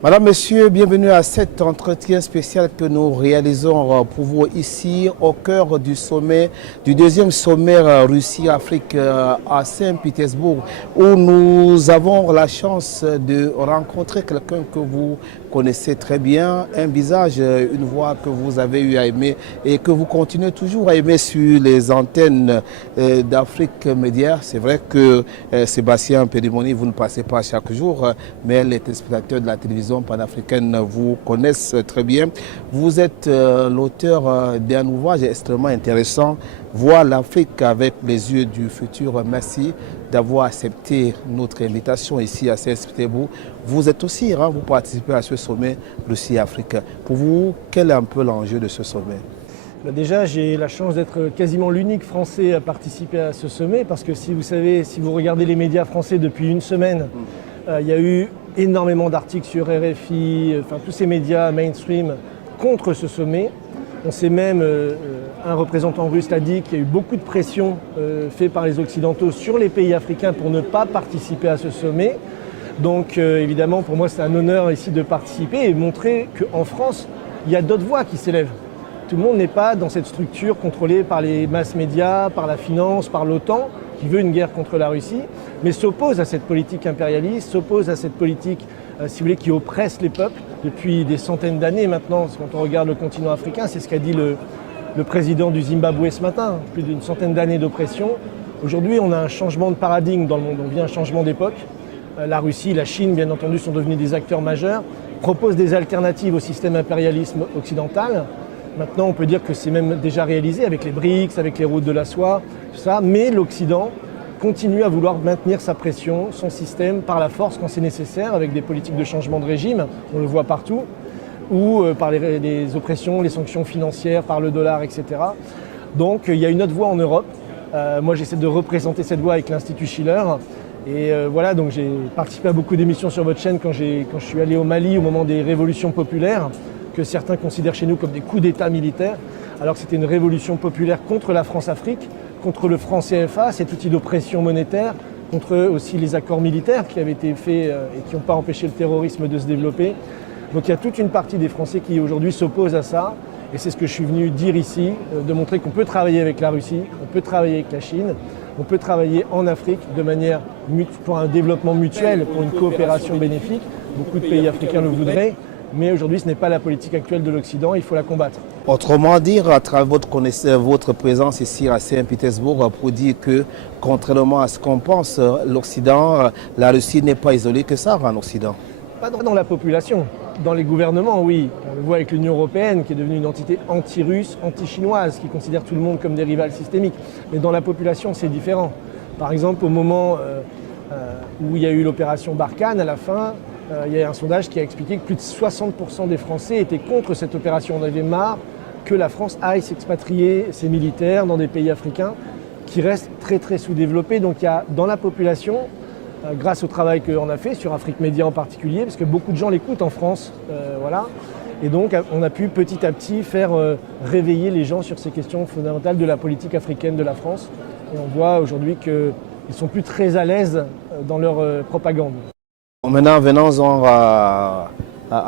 Madame, Monsieur, bienvenue à cet entretien spécial que nous réalisons pour vous ici au cœur du sommet, du deuxième sommet Russie-Afrique à Saint-Pétersbourg, où nous avons la chance de rencontrer quelqu'un que vous connaissez très bien, un visage, une voix que vous avez eu à aimer et que vous continuez toujours à aimer sur les antennes d'Afrique Média. C'est vrai que Sébastien Périmoni, vous ne passez pas chaque jour, mais les téléspectateurs de la télévision panafricaine vous connaissent très bien. Vous êtes l'auteur d'un ouvrage extrêmement intéressant, Voir l'Afrique avec les yeux du futur. Merci d'avoir accepté notre invitation ici à Saint-Pétersbourg. Vous êtes aussi, vous participez à ce sommet Russie-Afrique. Pour vous, quel est un peu l'enjeu de ce sommet? Déjà, j'ai la chance d'être quasiment l'unique Français à participer à ce sommet parce que si vous regardez les médias français depuis une semaine, il y a eu énormément d'articles sur RFI, tous ces médias mainstream contre ce sommet. On sait même, un représentant russe l'a dit, qu'il y a eu beaucoup de pression faite par les Occidentaux sur les pays africains pour ne pas participer à ce sommet. Donc évidemment, pour moi, c'est un honneur ici de participer et montrer qu'en France, il y a d'autres voix qui s'élèvent. Tout le monde n'est pas dans cette structure contrôlée par les masses médias, par la finance, par l'OTAN, qui veut une guerre contre la Russie, mais s'oppose à cette politique impérialiste, s'oppose à cette politique, si vous voulez, qui oppresse les peuples depuis des centaines d'années maintenant. Quand on regarde le continent africain, c'est ce qu'a dit le président du Zimbabwe ce matin, plus d'une centaine d'années d'oppression. Aujourd'hui, on a un changement de paradigme dans le monde, on vit un changement d'époque. La Russie, la Chine, bien entendu, sont devenus des acteurs majeurs, proposent des alternatives au système impérialisme occidental. Maintenant, on peut dire que c'est même déjà réalisé avec les BRICS, avec les routes de la soie, tout ça, mais l'Occident continue à vouloir maintenir sa pression, son système par la force quand c'est nécessaire, avec des politiques de changement de régime, on le voit partout, ou par les oppressions, les sanctions financières, par le dollar, etc. Donc il y a une autre voie en Europe. Moi j'essaie de représenter cette voie avec l'Institut Schiller. Et voilà, donc j'ai participé à beaucoup d'émissions sur votre chaîne quand je suis allé au Mali au moment des révolutions populaires, que certains considèrent chez nous comme des coups d'État militaires, alors que c'était une révolution populaire contre la France-Afrique, contre le franc CFA, cet outil d'oppression monétaire, contre aussi les accords militaires qui avaient été faits et qui n'ont pas empêché le terrorisme de se développer. Donc il y a toute une partie des Français qui aujourd'hui s'opposent à ça, et c'est ce que je suis venu dire ici, de montrer qu'on peut travailler avec la Russie, on peut travailler avec la Chine, on peut travailler en Afrique de manière pour un développement mutuel, pour une coopération bénéfique. Beaucoup de pays africains le voudraient. Mais aujourd'hui, ce n'est pas la politique actuelle de l'Occident, il faut la combattre. Autrement dire, à travers votre présence ici à Saint-Pétersbourg, pour dire que, contrairement à ce qu'on pense, l'Occident, la Russie n'est pas isolée que ça en Occident. Pas dans la population, dans les gouvernements, oui. On le voit avec l'Union européenne, qui est devenue une entité anti-russe, anti-chinoise, qui considère tout le monde comme des rivales systémiques. Mais dans la population, c'est différent. Par exemple, au moment où il y a eu l'opération Barkhane, à la fin, il y a un sondage qui a expliqué que plus de 60% des Français étaient contre cette opération. On avait marre que la France aille s'expatrier ses militaires dans des pays africains qui restent très très sous-développés. Donc il y a dans la population, grâce au travail qu'on a fait sur Afrique Média en particulier, parce que beaucoup de gens l'écoutent en France, voilà. Et donc on a pu petit à petit faire réveiller les gens sur ces questions fondamentales de la politique africaine de la France. Et on voit aujourd'hui qu'ils ne sont plus très à l'aise dans leur propagande. Maintenant, venons-en à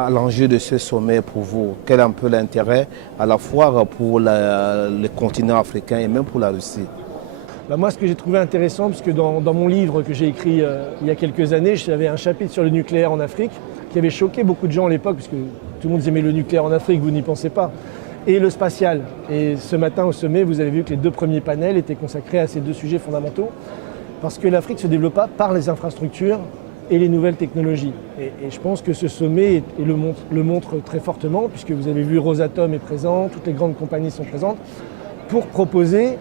l'enjeu de ce sommet pour vous. Quel est un peu l'intérêt à la fois pour le continent africain et même pour la Russie? Moi, ce que j'ai trouvé intéressant, parce que dans mon livre que j'ai écrit il y a quelques années, j'avais un chapitre sur le nucléaire en Afrique qui avait choqué beaucoup de gens à l'époque, parce que tout le monde disait mais le nucléaire en Afrique, vous n'y pensez pas. Et le spatial. Et ce matin au sommet, vous avez vu que les deux premiers panels étaient consacrés à ces deux sujets fondamentaux, parce que l'Afrique se développa par les infrastructures et les nouvelles technologies. Et je pense que ce sommet le montre très fortement, puisque vous avez vu Rosatom est présent, toutes les grandes compagnies sont présentes, pour proposer,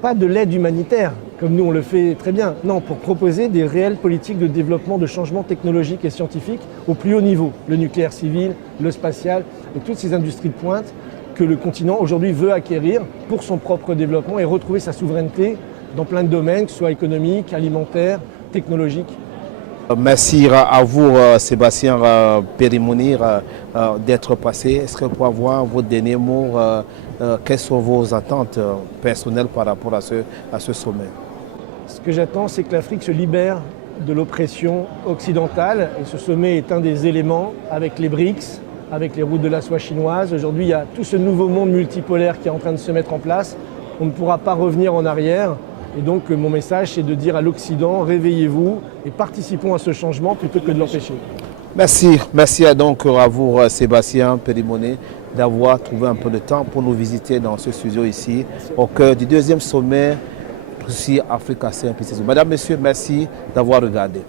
pas de l'aide humanitaire, comme nous on le fait très bien, non, pour proposer des réelles politiques de développement, de changement technologique et scientifique au plus haut niveau, le nucléaire civil, le spatial, et toutes ces industries de pointe que le continent aujourd'hui veut acquérir pour son propre développement et retrouver sa souveraineté dans plein de domaines, que ce soit économique, alimentaire, technologique. Merci à vous, Sébastien Périmoni, d'être passé. Est-ce que pour avoir vos derniers mots, quelles sont vos attentes personnelles par rapport à ce sommet? Ce que j'attends, c'est que l'Afrique se libère de l'oppression occidentale. Et ce sommet est un des éléments avec les BRICS, avec les routes de la soie chinoise. Aujourd'hui, il y a tout ce nouveau monde multipolaire qui est en train de se mettre en place. On ne pourra pas revenir en arrière. Et donc, mon message, c'est de dire à l'Occident, réveillez-vous et participons à ce changement plutôt que de l'empêcher. Merci. Merci donc à vous, Sébastien Périmone, d'avoir trouvé un peu de temps pour nous visiter dans ce studio ici, au cœur du deuxième sommet Russie-Afrique à Saint-Pétersbourg. Madame, Monsieur, merci d'avoir regardé.